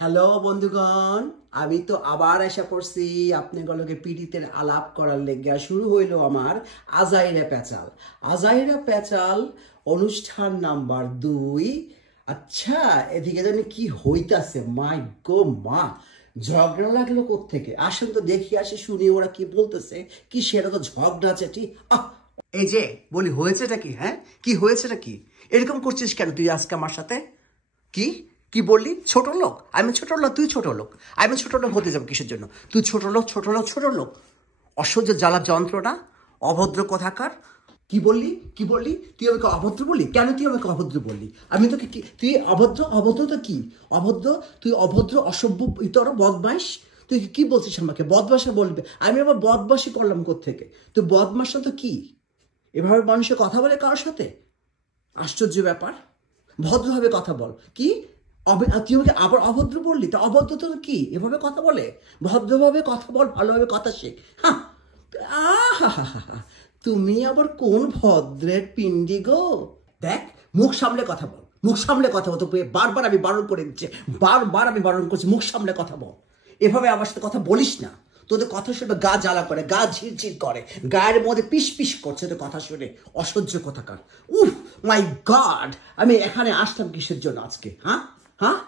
Hello বন্ধুগণ, আমি তো আবার আশা করছি আপনাগুলোকে পিড়িতের আলাপ করার লেগে শুরু হইল আমার আজাইরা পেঁচাল। আজাইরা পেঁচাল অনুষ্ঠান নাম্বার 2। আচ্ছা, এদিকে জানি কি হইতাছে, মাই গো মা, ঝগড়া লাগলো কোত্থেকে? আসেন তো দেখি, আসে শুনি ওরা কি বলতেছে। কি সেটা তো ঝগড়া চেটি। এই যে বলি, হয়েছেটা কি? হ্যাঁ, কি হয়েছেটা কি? এরকম করছিস কেন তুই আজকে আমার সাথে? কি কি বললি? ছোট লোক? আমি ছোট লোক? তুই ছোট লোক? আমি ছোট লোক হতে যাবো কিসের জন্য? তুই ছোট লোক, ছোট লোক, ছোট লোক, অসহ্য জ্বালা যন্ত্রণা, অভদ্র কথাকার। কি বললি? কি বললি? তুই আমাকে অভদ্র বললি? কেন তুই আমাকে অভদ্র বললি? আমি তোকে কি, তুই অভদ্র? অভদ্র তো কি? অভদ্র? তুই অভদ্র, অসভ্য, ইতর বদমাইশ। তুই কি বলছিস আমাকে? বদমাশা বলবে? আমি আবার বদমাশি করলাম কোত্থেকে? তুই বদমাশা তো কি? এভাবে মানুষের কথা বলে কারোর সাথে? আশ্চর্য ব্যাপার। ভদ্রভাবে কথা বল। কি তুই আমাকে আবার অভদ্র বললি? তা অভদ্র তো কি? এভাবে কথা বলে? ভদ্রভাবে কথা বল, ভালোভাবে কথা শেখ। হ্যাঁ, আহা, তুমি আবার কোন ভদ্রের পিন্ডি গো? দেখ, মুখ সামলে কথা বল, মুখ সামলে কথা বল। তো বারবার আমি বারণ করে দিচ্ছি, বারবার আমি বারণ করছি, মুখ সামলে কথা বল। এভাবে আমার সাথে কথা বলিস না। তোদের কথা শুনে গা জ্বালা করে, গা ঝিরঝির করে, গায়ের মধ্যে পিস পিস করছে তোর কথা শুনে। অসহ্য কথাকার। উফ মাই গড, আমি এখানে আসলাম কিসের জন্য আজকে? হ্যাঁ হ্যাঁ